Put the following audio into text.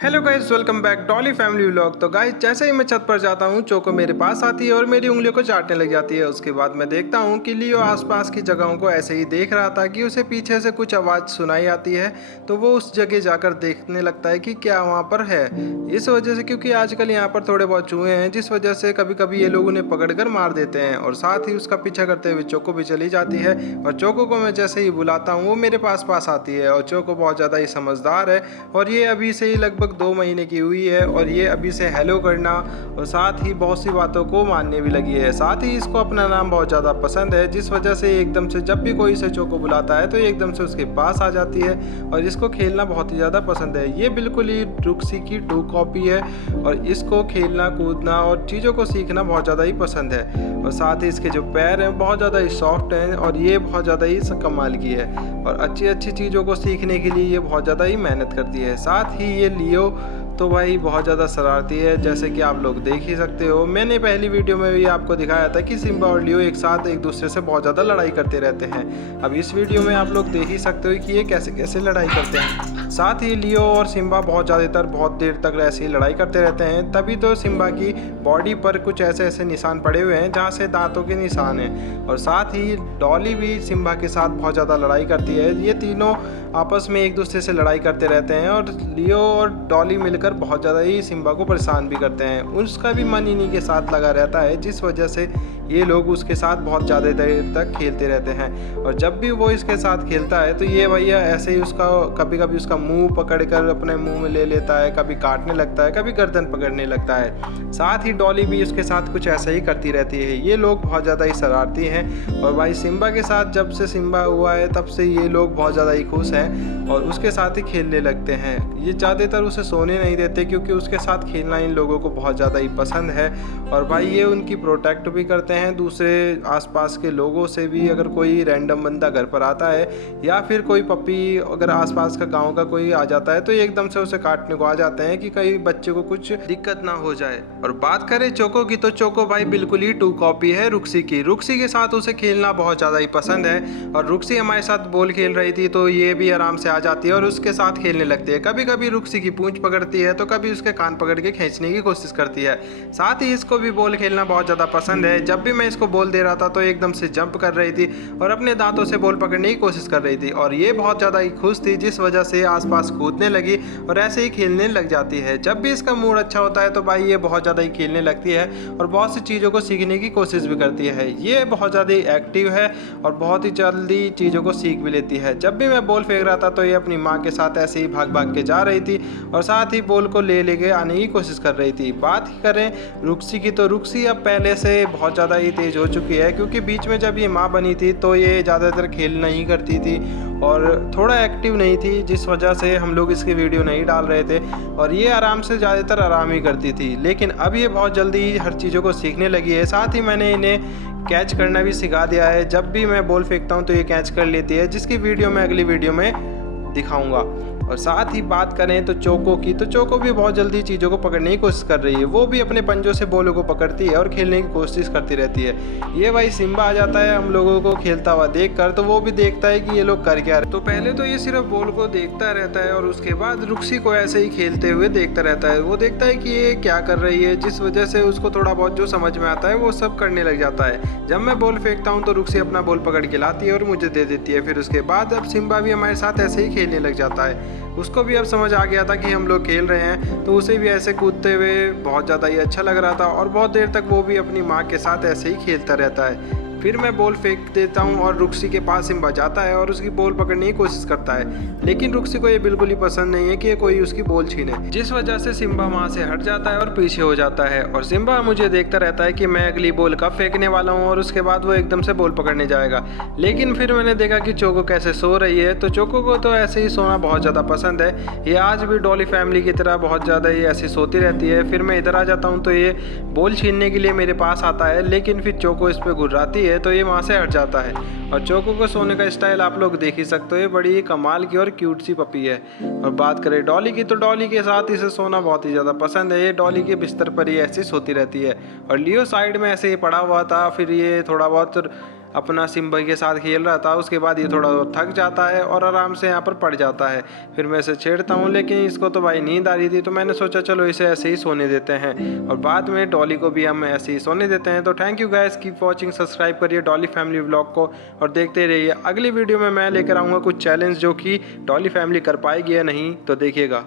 Hello guys, welcome back Dolly family vlog. तो guys, जैसे ही मैं छत पर जाता हूँ चोको मेरे पास आती है और मेरी उंगलियों को चाटने लग जाती है। उसके बाद मैं देखता हूँ कि लियो आसपास की जगहों को ऐसे ही देख रहा था कि उसे पीछे से कुछ आवाज़ सुनाई आती है। तो वो उस जगह जाकर देखने लगता है कि क्या वहाँ पर है। इस वजह से, क्योंकि आजकल यहाँ पर थोड़े बहुत चूहे हैं, जिस वजह से कभी कभी ये लोग उन्हें पकड़ कर मार देते हैं। और साथ ही उसका पीछा करते हुए चोको भी चली जाती है। और चोको को मैं जैसे ही बुलाता हूँ वो मेरे पास पास आती है। और चोको बहुत ज़्यादा ही समझदार है और ये अभी से ही लगभग 2 महीने की हुई है और ये अभी से हेलो करना और साथ ही बहुत सी बातों को मानने भी लगी है। साथ ही इसको अपना नाम बहुत ज़्यादा पसंद है, जिस वजह से एकदम से जब भी कोई इसे चोको बुलाता है तो ये एकदम से उसके पास आ जाती है। और इसको खेलना बहुत ही ज़्यादा पसंद है। ये बिल्कुल ही रुक्सी की ट्रू कॉपी है और इसको खेलना कूदना और चीज़ों को सीखना बहुत ज़्यादा ही पसंद है। और साथ ही इसके जो पैर हैं बहुत ज़्यादा ही सॉफ्ट हैं और ये बहुत ज़्यादा ही कमाल की है। और अच्छी अच्छी चीज़ों को सीखने के लिए ये बहुत ज़्यादा ही मेहनत करती है। साथ ही ये लियो तो भाई बहुत ज़्यादा शरारती है, जैसे कि आप लोग देख ही सकते हो। मैंने पहली वीडियो में भी आपको दिखाया था कि सिम्बा और लियो एक साथ एक दूसरे से बहुत ज़्यादा लड़ाई करते रहते हैं। अब इस वीडियो में आप लोग देख ही सकते हो कि ये कैसे कैसे लड़ाई करते हैं। साथ ही लियो और सिम्बा बहुत देर तक ऐसे ही लड़ाई करते रहते हैं। तभी तो सिम्बा की बॉडी पर कुछ ऐसे ऐसे निशान पड़े हुए हैं जहाँ से दांतों के निशान हैं। और साथ ही डॉली भी सिम्बा के साथ बहुत ज़्यादा लड़ाई करती है। ये तीनों आपस में एक दूसरे से लड़ाई करते रहते हैं और लियो और डॉली मिलकर बहुत ज़्यादा ही सिम्बा को परेशान भी करते हैं। उसका भी मन इन्हीं के साथ लगा रहता है, जिस वजह से ये लोग उसके साथ बहुत ज़्यादा देर तक खेलते रहते हैं। और जब भी वो इसके साथ खेलता है तो ये भैया ऐसे ही उसका कभी कभी उसका मुंह पकड़कर अपने मुंह में ले लेता है, कभी काटने लगता है, कभी गर्दन पकड़ने लगता है। साथ ही डॉली भी उसके साथ कुछ ऐसा ही करती रहती है। ये लोग बहुत ज़्यादा ही शरारती हैं। और भाई सिम्बा के साथ जब से सिम्बा हुआ है तब से ये लोग बहुत ज़्यादा ही खुश हैं और उसके साथ ही खेलने लगते हैं। ये ज़्यादातर उसे सोने नहीं देते क्योंकि उसके साथ खेलना इन लोगों को बहुत ज़्यादा ही पसंद है। और भाई ये उनकी प्रोटेक्ट भी करते हैं दूसरे आसपास के लोगों से भी। अगर कोई रैंडम बंदा घर पर आता है या फिर कोई पपी अगर आसपास का गांव का कोई आ जाता है तो ये एकदम से उसे काटने को आ जाते हैं कि कहीं बच्चे को कुछ दिक्कत ना हो जाए। और बात करें चोको की तो चोको भाई बिल्कुल ही ट्रू कॉपी है रुक्सी की। रुक्सी के साथ उसे खेलना बहुत ज़्यादा ही पसंद है। और रुक्सी हमारे साथ बॉल खेल रही थी तो ये भी आराम से आ जाती है और उसके साथ खेलने लगती है। कभी कभी रुक्सी की पूंछ पकड़ती है तो कभी उसके कान पकड़ के खींचने की कोशिश करती है। साथ ही इसको भी बॉल खेलना बहुत ज़्यादा पसंद है। जब भी मैं इसको बॉल दे रहा था तो एकदम से जंप कर रही थी और अपने दांतों से बॉल पकड़ने की कोशिश कर रही थी। और ये बहुत ज़्यादा ही खुश थी, जिस वजह से आसपास कूदने लगी और ऐसे ही खेलने लग जाती है। जब भी इसका मूड अच्छा होता है तो भाई ये बहुत ज़्यादा ही खेलने लगती है और बहुत सी चीज़ों को सीखने की कोशिश भी करती है। ये बहुत ज़्यादा ही एक्टिव है और बहुत ही जल्दी चीज़ों को सीख भी लेती है। जब भी मैं बॉल फेंक रहा था तो ये अपनी माँ के साथ ऐसे ही भाग भाग के जा रही थी और साथ ही बॉल को ले लेके आने की कोशिश कर रही थी। बात ही करें रुक्सी की तो रुक्सी अब पहले से बहुत ज़्यादा ही तेज़ हो चुकी है, क्योंकि बीच में जब ये माँ बनी थी तो ये ज़्यादातर खेल नहीं करती थी और थोड़ा एक्टिव नहीं थी, जिस वजह से हम लोग इसकी वीडियो नहीं डाल रहे थे। और ये आराम से ज़्यादातर आराम ही करती थी, लेकिन अब ये बहुत जल्दी हर चीज़ों को सीखने लगी है। साथ ही मैंने इन्हें कैच करना भी सिखा दिया है। जब भी मैं बॉल फेंकता हूँ तो ये कैच कर लेती है, जिसकी वीडियो मैं अगली वीडियो में दिखाऊंगा। और साथ ही बात करें तो चोको की तो चोको भी बहुत जल्दी चीज़ों को पकड़ने की कोशिश कर रही है। वो भी अपने पंजों से बॉलों को पकड़ती है और खेलने की कोशिश करती रहती है। ये भाई सिम्बा आ जाता है हम लोगों को खेलता हुआ देखकर, तो वो भी देखता है कि ये लोग कर क्या रहे। तो पहले तो ये सिर्फ बॉल को देखता रहता है और उसके बाद रुक्सी को ऐसे ही खेलते हुए देखता रहता है। वो देखता है कि ये क्या कर रही है, जिस वजह से उसको थोड़ा बहुत जो समझ में आता है वो सब करने लग जाता है। जब मैं बॉल फेंकता हूँ तो रुक्सी अपना बॉल पकड़ के लाती है और मुझे दे देती है। फिर उसके बाद अब सिम्बा भी हमारे साथ ऐसे ही खेलने लग जाता है। उसको भी अब समझ आ गया था कि हम लोग खेल रहे हैं, तो उसे भी ऐसे कूदते हुए बहुत ज़्यादा ही अच्छा लग रहा था और बहुत देर तक वो भी अपनी माँ के साथ ऐसे ही खेलता रहता है। फिर मैं बॉल फेंक देता हूँ और रुक्सी के पास सिम्बा जाता है और उसकी बॉल पकड़ने की कोशिश करता है, लेकिन रुक्सी को ये बिल्कुल ही पसंद नहीं है कि कोई उसकी बॉल छीने, जिस वजह से सिम्बा वहाँ से हट जाता है और पीछे हो जाता है। और सिम्बा मुझे देखता रहता है कि मैं अगली बॉल कब फेंकने वाला हूँ और उसके बाद वो एकदम से बॉल पकड़ने जाएगा। लेकिन फिर मैंने देखा कि चोको कैसे सो रही है, तो चोको को तो ऐसे ही सोना बहुत ज़्यादा पसंद है। ये आज भी डॉली फैमिली की तरह बहुत ज़्यादा ही ऐसी सोती रहती है। फिर मैं इधर आ जाता हूँ तो ये बॉल छीनने के लिए मेरे पास आता है, लेकिन फिर चोको इस पर घुर्राती है तो ये वहाँ से हट जाता है। और चोको को सोने का स्टाइल आप लोग देख ही सकते हो, ये बड़ी ही कमाल की और क्यूट सी पपी है। और बात करें डॉली की तो डॉली के साथ इसे सोना बहुत ही ज़्यादा पसंद है। ये डॉली के बिस्तर पर ही ऐसी सोती रहती है और लियो साइड में ऐसे ही पड़ा हुआ था। फिर ये थोड़ा बहुत अपना सिम्बा के साथ खेल रहा था। उसके बाद ये थोड़ा थक जाता है और आराम से यहाँ पर पड़ जाता है। फिर मैं इसे छेड़ता हूँ, लेकिन इसको तो भाई नींद आ रही थी, तो मैंने सोचा चलो इसे ऐसे ही सोने देते हैं और बाद में डॉली को भी हम ऐसे ही सोने देते हैं। तो thank you guys, keep watching, subscribe करिए डॉली फैमिली व्लॉग को और देखते रहिए। अगली वीडियो में मैं लेकर आऊँगा कुछ चैलेंज जो कि डॉली फैमिली कर पाएगी या नहीं, तो देखिएगा।